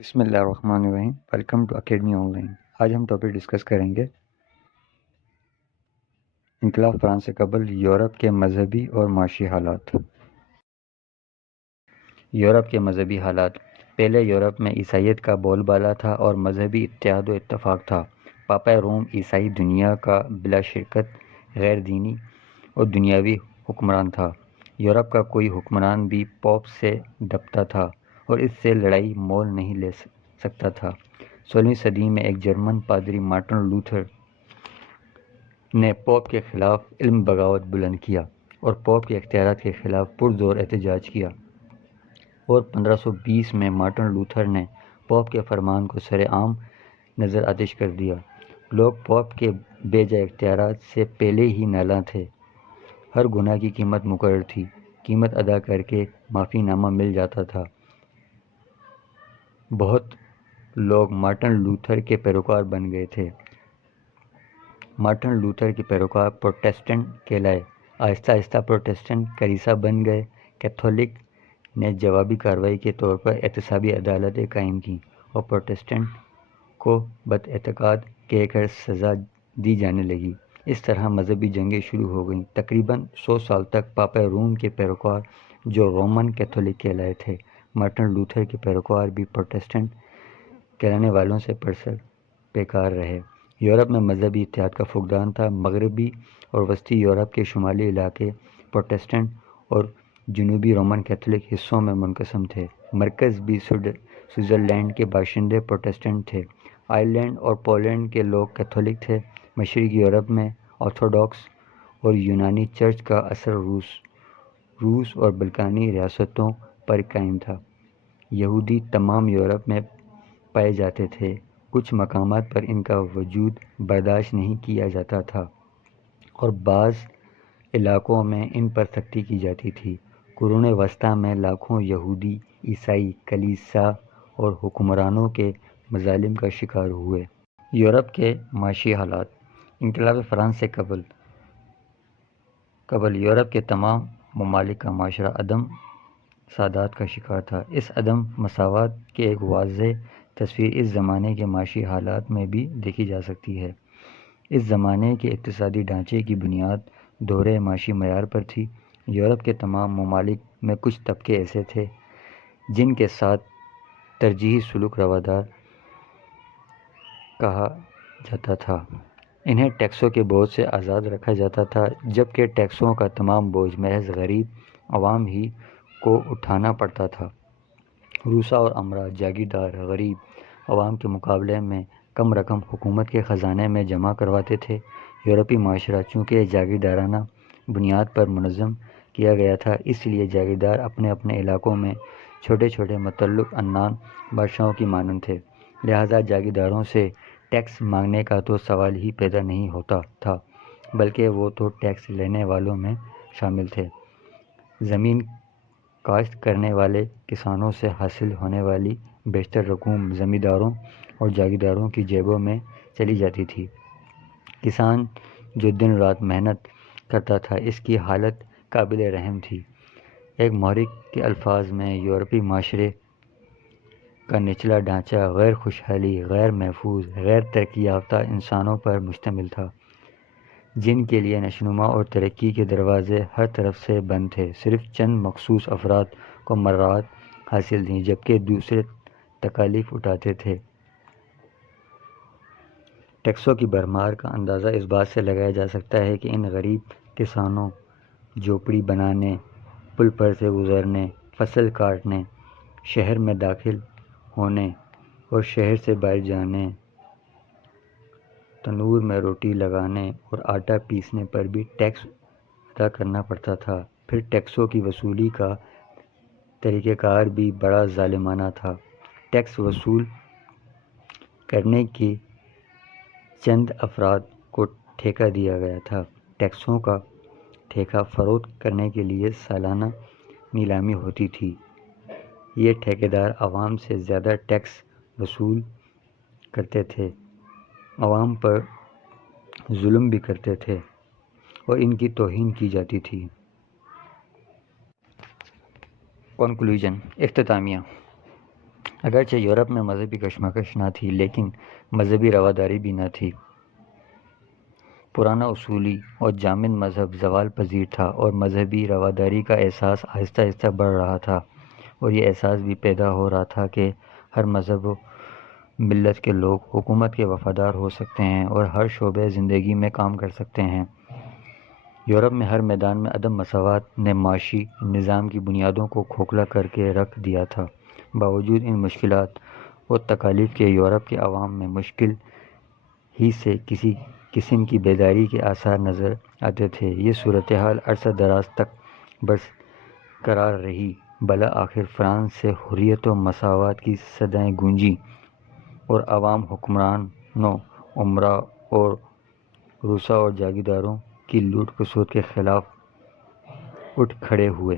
بسم اللہ الرحمن الرحیم۔ Welcome to academy online. آج ہم ٹاپک ڈسکس کریں گے انقلاب فرانس سے قبل یورپ کے مذہبی اور معاشی حالات۔ یورپ کے مذہبی حالات۔ پہلے یورپ میں عیسائیت کا بول بالا تھا اور مذہبی اتحاد و اتفاق تھا۔ پاپا روم عیسائی دنیا کا بلا شرکت غیر دینی اور دنیاوی حکمران تھا۔ یورپ کا کوئی حکمران بھی پوپ سے دبتا تھا اور اس سے لڑائی مول نہیں لے سکتا تھا۔ 16ویں صدی میں ایک جرمن پادری مارٹن لوتھر نے پوپ کے خلاف علم بغاوت بلند کیا اور پوپ کے اختیارات کے خلاف پرزور احتجاج کیا، اور 1520 میں مارٹن لوتھر نے پوپ کے فرمان کو سر عام نظر آتش کر دیا۔ لوگ پوپ کے بے جا اختیارات سے پہلے ہی نالاں تھے۔ ہر گناہ کی قیمت مقرر تھی، قیمت ادا کر کے معافی نامہ مل جاتا تھا۔ بہت لوگ مارٹن لوتھر کے پیروکار بن گئے تھے۔ مارٹن لوتھر کے پیروکار پروٹسٹنٹ کہلائے۔ آہستہ آہستہ پروٹسٹنٹ کلیسا بن گئے۔ کیتھولک نے جوابی کارروائی کے طور پر احتسابی عدالتیں قائم کیں اور پروٹسٹنٹ کو بداعتقاد کہہ کر سزا دی جانے لگی۔ اس طرح مذہبی جنگیں شروع ہو گئیں۔ تقریباً 100 سال تک پاپا روم کے پیروکار، جو رومن کیتھولک کہلائے تھے، مارٹن لوتھر کے پیروکار بھی پروٹسٹنٹ کہلانے والوں سے پرسر پیکار رہے۔ یورپ میں مذہبی اتحاد کا فقدان تھا۔ مغربی اور وسطی یورپ کے شمالی علاقے پروٹسٹنٹ اور جنوبی رومن کیتھولک حصوں میں منقسم تھے۔ مرکز بھی سوئٹزرلینڈ کے باشندے پروٹسٹنٹ تھے۔ آئرلینڈ اور پولینڈ کے لوگ کیتھولک تھے۔ مشرقی یورپ میں آرتھوڈاکس اور یونانی چرچ کا اثر روس اور بلقانی ریاستوں پر قائم تھا۔ یہودی تمام یورپ میں پائے جاتے تھے۔ کچھ مقامات پر ان کا وجود برداشت نہیں کیا جاتا تھا اور بعض علاقوں میں ان پر سختی کی جاتی تھی۔ قرون وسطیٰ میں لاکھوں یہودی، عیسائی، کلیسا اور حکمرانوں کے مظالم کا شکار ہوئے۔ یورپ کے معاشی حالات۔ انقلاب فرانس سے قبل یورپ کے تمام ممالک کا معاشرہ عدم سعادت کا شکار تھا۔ اس عدم مساوات کی ایک واضح تصویر اس زمانے کے معاشی حالات میں بھی دیکھی جا سکتی ہے۔ اس زمانے کے اقتصادی ڈھانچے کی بنیاد دوہرے معاشی معیار پر تھی۔ یورپ کے تمام ممالک میں کچھ طبقے ایسے تھے جن کے ساتھ ترجیحی سلوک روادار کہا جاتا تھا۔ انہیں ٹیکسوں کے بوجھ سے آزاد رکھا جاتا تھا، جبکہ ٹیکسوں کا تمام بوجھ محض غریب عوام ہی کو اٹھانا پڑتا تھا۔ روسا اور امرا جاگیردار غریب عوام کے مقابلے میں کم رقم حکومت کے خزانے میں جمع کرواتے تھے۔ یورپی معاشرہ چونکہ جاگیردارانہ بنیاد پر منظم کیا گیا تھا، اس لیے جاگیردار اپنے اپنے علاقوں میں چھوٹے چھوٹے متعلق عنان بادشاہوں کی مانند تھے، لہذا جاگیرداروں سے ٹیکس مانگنے کا تو سوال ہی پیدا نہیں ہوتا تھا، بلکہ وہ تو ٹیکس لینے والوں میں شامل تھے۔ زمین کاشت کرنے والے کسانوں سے حاصل ہونے والی بیشتر رقوم زمینداروں اور جاگیرداروں کی جیبوں میں چلی جاتی تھی۔ کسان جو دن رات محنت کرتا تھا، اس کی حالت قابل رحم تھی۔ ایک محرک کے الفاظ میں یورپی معاشرے کا نچلا ڈھانچہ غیر خوشحالی، غیر محفوظ، غیر ترقی یافتہ انسانوں پر مشتمل تھا، جن کے لیے نشوونما اور ترقی کے دروازے ہر طرف سے بند تھے۔ صرف چند مخصوص افراد کو مراعات حاصل تھیں، جبکہ دوسرے تکالیف اٹھاتے تھے۔ ٹیکسوں کی بھرمار کا اندازہ اس بات سے لگایا جا سکتا ہے کہ ان غریب کسانوں جھوپڑی بنانے، پل پر سے گزرنے، فصل کاٹنے، شہر میں داخل ہونے اور شہر سے باہر جانے، تنور میں روٹی لگانے اور آٹا پیسنے پر بھی ٹیکس ادا کرنا پڑتا تھا۔ پھر ٹیکسوں کی وصولی کا طریقہ کار بھی بڑا ظالمانہ تھا۔ ٹیکس وصول کرنے کی چند افراد کو ٹھیکہ دیا گیا تھا۔ ٹیکسوں کا ٹھیکہ فروخت کرنے کے لیے سالانہ نیلامی ہوتی تھی۔ یہ ٹھیکیدار عوام سے زیادہ ٹیکس وصول کرتے تھے، عوام پر ظلم بھی کرتے تھے اور ان کی توہین کی جاتی تھی۔ کنکلوژن، اختتامیہ۔ اگرچہ یورپ میں مذہبی کشمکش نہ تھی لیکن مذہبی رواداری بھی نہ تھی۔ پرانا اصولی اور جامد مذہب زوال پذیر تھا اور مذہبی رواداری کا احساس آہستہ آہستہ بڑھ رہا تھا، اور یہ احساس بھی پیدا ہو رہا تھا کہ ہر مذہب و ملت کے لوگ حکومت کے وفادار ہو سکتے ہیں اور ہر شعبہ زندگی میں کام کر سکتے ہیں۔ یورپ میں ہر میدان میں عدم مساوات نے معاشی نظام کی بنیادوں کو کھوکھلا کر کے رکھ دیا تھا۔ باوجود ان مشکلات و تکالیف کے یورپ کے عوام میں مشکل ہی سے کسی قسم کی بیداری کے آثار نظر آتے تھے۔ یہ صورتحال عرصہ دراز تک برقرار رہی، بالآخر فرانس سے حریت و مساوات کی صدائیں گونجیں اور عوام حکمرانوں، امراء اور رؤساء اور جاگیرداروں کی لوٹ کھسوٹ کے خلاف اٹھ کھڑے ہوئے۔